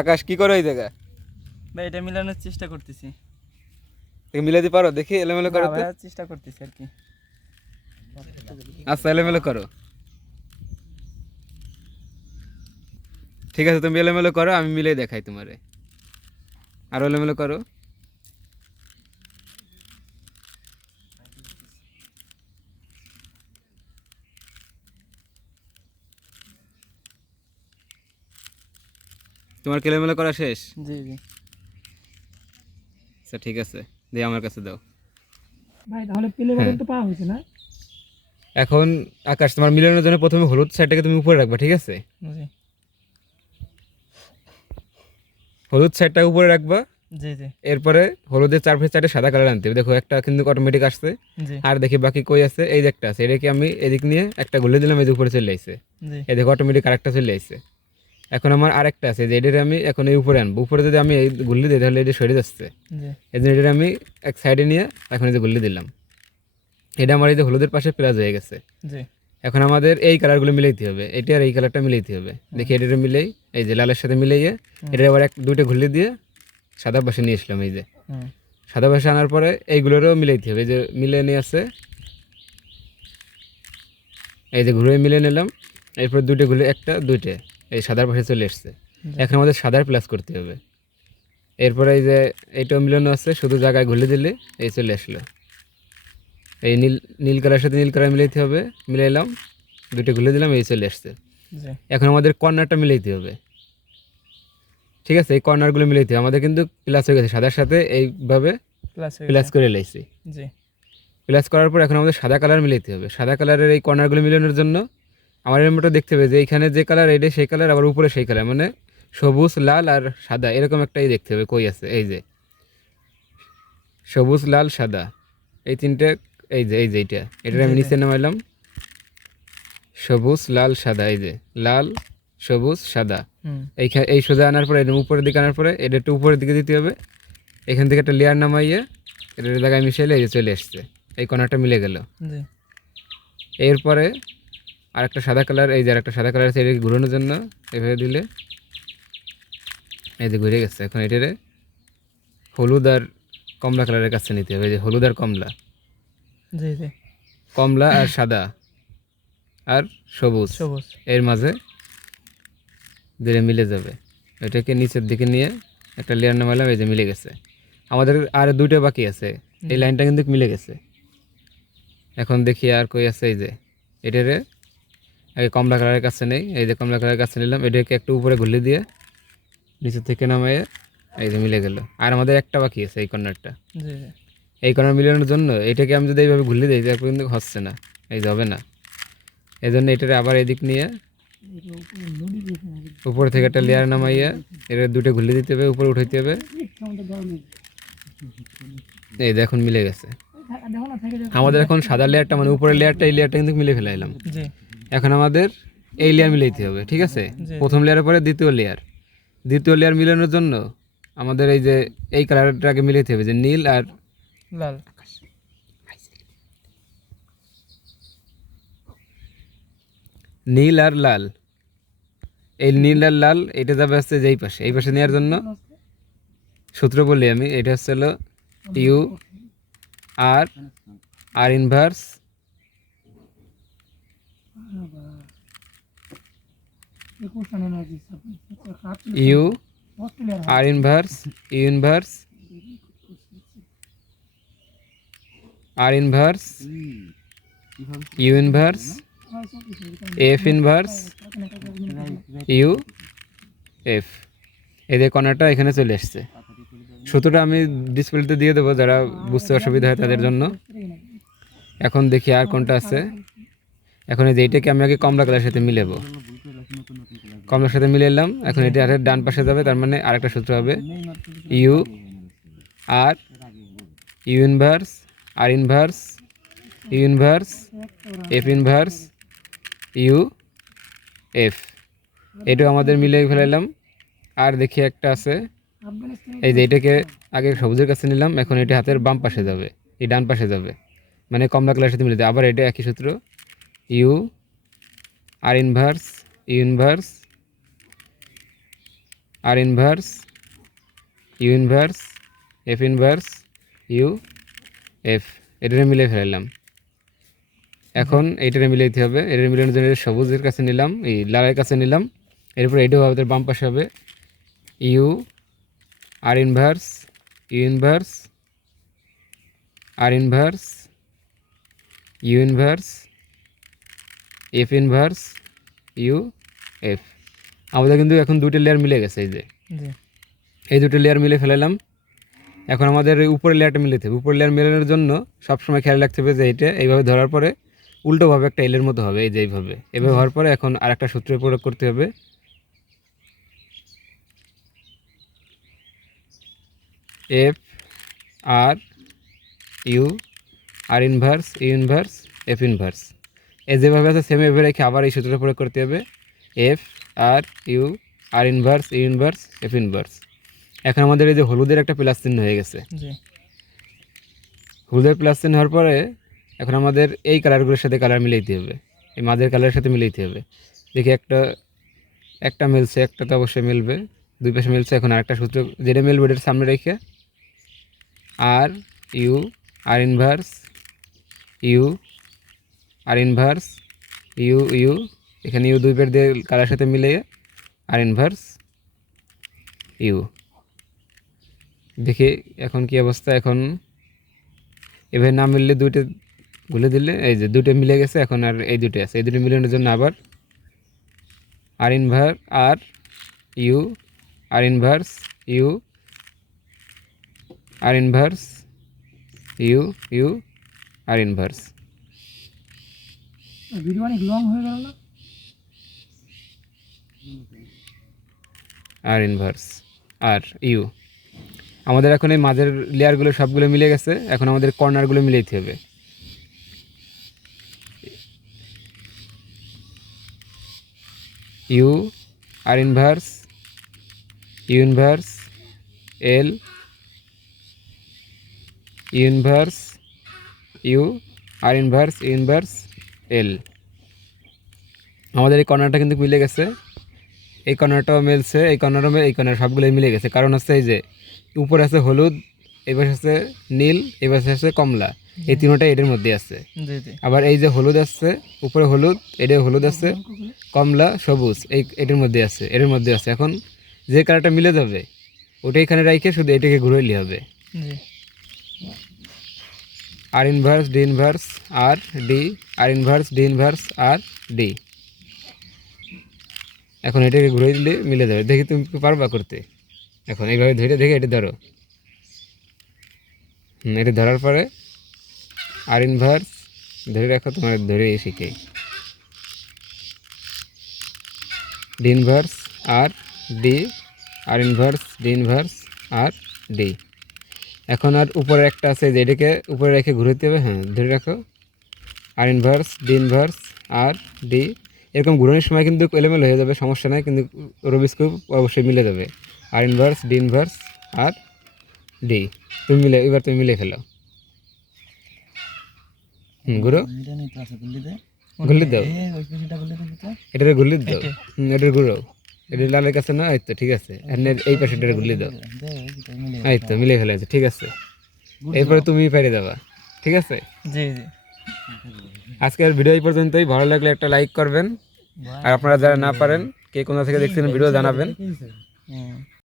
আকাশ কি করো এই জায়গা? ভাই এটা মিলানোর চেষ্টা করতেছি। তুমি মিলাতে পারো? দেখি এলোমেলো করো চেষ্টা করতেছি আর কি। আচ্ছা এলোমেলো করো। ঠিক আছে তুমি এলোমেলো করো আমি মিলে দেখাই তোমারে। আর এলোমেলো করো। তোমার কি করা শেষ? জি জি। আচ্ছা ঠিক আছে। দিয়ে আমার কাছে দাও। ভাই তাহলে পেলে হ্যাঁ। তো পাওয়া হয়েছে না? এখন আকাশ তোমার মিলানোর জন্য প্রথমে হলুদ সাইডটাকে তুমি উপরে রাখবা ঠিক আছে? হলুদ সাইডটা উপরে রাখবা। জি জি। এরপরে হলুদের চারপাশে চারটে সাদা কালার আনতে হবে। দেখো একটা কিন্তু অটোমেটিক আসছে। আর দেখি বাকি কই আছে? এই যে একটা আছে। এটাকে আমি এদিক নিয়ে একটা গুলে দিলাম এই যে উপরে চলে আসছে জি। এই দেখো অটোমেটিক আরেকটা চলে আসছে এখন আমার আরেকটা আছে যে এটারে আমি এখন এই উপরে আনব। উপরে যদি আমি এই গুল্লি দিই তাহলে এটা সরে যাচ্ছে। এই জন্য এটারে আমি এক সাইডে নিয়ে এখন এই যে গুল্লি দিলাম। এটা আমার এই যে হলুদের পাশে প্লাস হয়ে গেছে। এখন আমাদের এই কালারগুলো মিলাইতে হবে। এটা আর এই কালারটা মিলাইতে হবে। দেখি এটারে মিলেই এই যে লালের সাথে মিলাইয়ে এটা আবার এক দুইটা ঘুরলে দিয়ে সাদা পাশে নিয়ে আসলাম এই যে। সাদা পাশে আনার পরে এইগুলোরও মিলাইতে হবে। এই যে মিলে নিয়ে আসছে এই যে ঘুরে মিলে নিলাম। এরপর দুইটা ঘুরে একটা দুইটা। এই সাদার পাশে চলে এসছে। এখন আমাদের সাদার প্লাস করতে হবে। এরপরে এই যে এইটাও মিলানো আছে শুধু জায়গায় ঘুরে দিলে এই চলে আসলো। এই নীল নীল কালার সাথে নীল কালার মিলাইতে হবে মিলাইলাম। দুটো ঘুরে দিলাম এই চলে আসছে। এখন আমাদের কর্নারটা মিলাইতে হবে। ঠিক আছে এই কর্নারগুলো মিলাইতে হবে। আমাদের কিন্তু প্লাস হয়ে গেছে সাদার সাথে এইভাবে প্লাস করে লাইছি। প্লাস করার পর এখন আমাদের সাদা কালার মিলাইতে হবে। সাদা কালারের এই কর্নারগুলো মিলানোর জন্য আমার এর মতো দেখতে হবে যে এইখানে যে কালার এইটা সেই কালার আবার উপরে সেই কালার মানে সবুজ লাল আর সাদা এরকম একটাই দেখতে হবে কই আছে এই যে। সবুজ লাল সাদা এই তিনটে এই যে এই যে এইটা এটা আমি নিচে নামাইলাম। সবুজ লাল সাদা এই যে লাল সবুজ সাদা। এইখানে এই সোজা আনার পরে উপরের দিকে আনার পরে এটা একটু উপরের দিকে দিতে হবে। এখান থেকে একটা লেয়ার নামাইয়ে এটা জায়গায় মিশাইলে এই যে চলে আসছে এই কর্নারটা মিলে গেল। জি। এরপরে আরেকটা সাদা কালার এই যে আরেকটা সাদা কালার আছে এটাকে ঘুরানোর জন্য? এভাবে দিলে? এই যে ঘুরে গেছে এখন এটারে হলুদ আর কমলা কালারের কাছে নিতে হবে এই যে হলুদ আর কমলা। জি জি। কমলা আর সাদা আর সবুজ। সবুজ। এর মাঝে দিলে মিলে যাবে। এটাকে নিচের দিকে নিয়ে একটা লেয়ার নামালাম এই যে মিলে গেছে। আমাদের আর দুইটা বাকি আছে। এই লাইনটা কিন্তু মিলে গেছে। এখন দেখি আর কই আছে এই যে। এটারে আগে কমলা কালারের কাছে নেই। এই যে কমলা কালারের কাছে নিলাম। এটাকে একটু উপরে ঘুরলে দিয়ে নিচের থেকে নামাইয়ে এই যে মিলে গেল। আর আমাদের একটা বাকি আছে এই কর্নারটা। এই কর্নার মিলানোর জন্য এটাকে আমি যদি এইভাবে ঘুরলে দিই তারপর কিন্তু হচ্ছে না। এই যে হবে না। এই জন্য এটারে আবার এদিক নিয়ে উপরে থেকে একটা লেয়ার নামাইয়া এটা দুটো ঘুরলে দিতে হবে উপরে উঠাইতে হবে। এই যে এখন মিলে গেছে। আমাদের এখন সাদা লেয়ারটা মানে উপরের লেয়ারটা এই লেয়ারটা কিন্তু মিলে ফেলাইলাম। এখন আমাদের এই লেয়ার মিলাইতে হবে ঠিক আছে? প্রথম লেয়ারের পরে দ্বিতীয় লেয়ার দ্বিতীয় লেয়ার মিলানোর জন্য আমাদের এই যে এই কালারটাকে মিলাইতে হবে যে নীল আর লাল। নীল আর লাল। এই নীল আর লাল এটা যাবে যে এই পাশে। এই পাশে নেওয়ার জন্য সূত্র বলি আমি এটা হচ্ছে হলো U R R inverse U R inverse U inverse R inverse U inverse F inverse U F. এদের কর্নারটা এখানে চলে এসছে। সূত্রটা আমি ডিসপ্লেতে দিয়ে দেবো যারা বুঝতে অসুবিধা হয় তাদের জন্য। এখন দেখি আর কোনটা আছে। এখন এই যে এইটাকে আমি আগে কমলা কালারের সাথে মিলাবো। কমলার সাথে মিলে এলাম। এখন এটা আর ডান পাশে যাবে তার মানে আরেকটা সূত্র হবে U R U inverse R inverse U inverse F inverse U F. এটাও আমাদের মিলে ফেলাইলাম আর দেখি একটা আছে। এই যে এটাকে আগে সবুজের কাছে নিলাম এখন এটা হাতের বাম পাশে যাবে এই ডান পাশে যাবে। মানে কমলা কালারের সাথে মিলে দেবে আবার এটা একই সূত্র। U R inverse U inverse R inverse U inverse F inverse U F এটারে মিলে ফেলালাম এখন এইটারে মিলাইতে হবে। এটারে মিলানোর জন্য সবুজের কাছে নিলাম, এই লালের কাছে নিলাম। এরপর এটাও আমাদের বাম পাশে হবে। U R inverse U inverse R inverse U inverse F inverse U F আমাদের কিন্তু এখন দুটো লেয়ার মিলে গেছে এই যে। এই দুটো লেয়ার মিলে ফেলালাম এখন আমাদের উপরের লেয়ারটা মিলাতে হবে উপরের লেয়ার মেলানোর জন্য সবসময় খেয়াল রাখতে হবে যে এটা এইভাবে ধরার পরে উল্টোভাবে একটা এলের মতো হবে এই যে এইভাবে। এভাবে হওয়ার পরে এখন আরেকটা সূত্র প্রয়োগ করতে হবে। F R U R inverse U inverse F inverse এই যেভাবে আছে সেম এভাবে রেখে আবার এই সূত্রটা প্রয়োগ করতে হবে। F R U R inverse U inverse F inverse. এখন আমাদের এই যে হলুদের একটা প্লাস চিহ্ন হয়ে গেছে। হলুদের প্লাস চিহ্ন হওয়ার পরে এখন আমাদের এই কালারগুলোর সাথে কালার মিলাইতে হবে। এই মাঝের কালারের সাথে মিলাইতে হবে। দেখি একটা একটা মিলছে একটা তো অবশ্যই মিলবে। দুই পাশে মিলছে এখন আরেকটা সূত্র যেটা মিলবে এটার সামনে রেখে। R U R inverse U R inverse U U এখানে ইউ দুই পেট দিয়ে কালার সাথে মিলে আর ইনভার্স ইউ। দেখি এখন কি অবস্থা, এখন এভাবে না মিললে দুইটা গুলে দিলে, এই যে দুটো মিলে গেছে, এখন আর এই দুটো আছে। এই দুটো মিলানোর জন্য আবার R inverse R U, R inverse U, R inverse U U, R inverse video অনেক লং হয়ে গেল না? আর ইনভার্স আর ইউ আমাদের এখন এই মাঝের লেয়ারগুলো সবগুলো মিলে গেছে, এখন আমাদের কর্নারগুলো মিলাইতে হবে। U R inverse U inverse L U inverse U R inverse U inverse L আমাদের এই কর্নারটা কিন্তু মিলে গেছে। এই কর্নারটাও মিলছে এই কর্নারও এই কর্নার সবগুলোই মিলে গেছে। কারণ হচ্ছে এই যে উপরে আছে হলুদ এবার আছে নীল এবার আছে কমলা। এই তিনটা এটার মধ্যে আছে। আবার এই যে হলুদ আছে উপরে হলুদ এটা হলুদ আছে কমলা সবুজ এই এটার মধ্যে আছে এটার মধ্যে আছে। এখন যে কালারটা মিলে যাবে ওটা এখানে রাখে শুধু এটাকে ঘুরে ঘুরাইলে হবে। R inverse D inverse R D R inverse D inverse R D এখন এটাকে ঘুরে দিলে মিলে যাবে। দেখি তুমি পারবা করতে। এখন এইভাবে ধরে দেখে এটা ধরো। এটা ধরার পরে আর ইনভার্স ধরে রাখো, তোমার ধরে শিখে D inverse R D R inverse D inverse R D এখন আর উপরে একটা আছে যে এটাকে উপরে রেখে ঘুরতে হবে হ্যাঁ ধরে রাখো। R inverse D inverse R D এরকম ঘুরানোর সময় কিন্তু এলোমেলো হয়ে যাবে সমস্যা নাই কিন্তু রবিস কিউব অবশ্যই মিলে যাবে। R inverse D inverse R D তুমি মিলে এবার তুমি মিলে ফেলো। হুম ঘুরো। ঘুরলি দাও। এটারে ঘুরলি দাও। এটার ঘুরো। এটা লালের কাছে না? এই তো ঠিক আছে। এই পাশে এটারে ঘুরলি দাও। এই তো মিলে ফেলেছে ঠিক আছে। এরপরে তুমি পাইরে যাবা ঠিক আছে? জি জি। আজকের ভিডিও এই পর্যন্তই। ভালো লাগলে একটা লাইক করবেন। আর আপনারা যারা না পারেন কে কোথা থেকে দেখছেন ভিডিও জানাবেন। হুম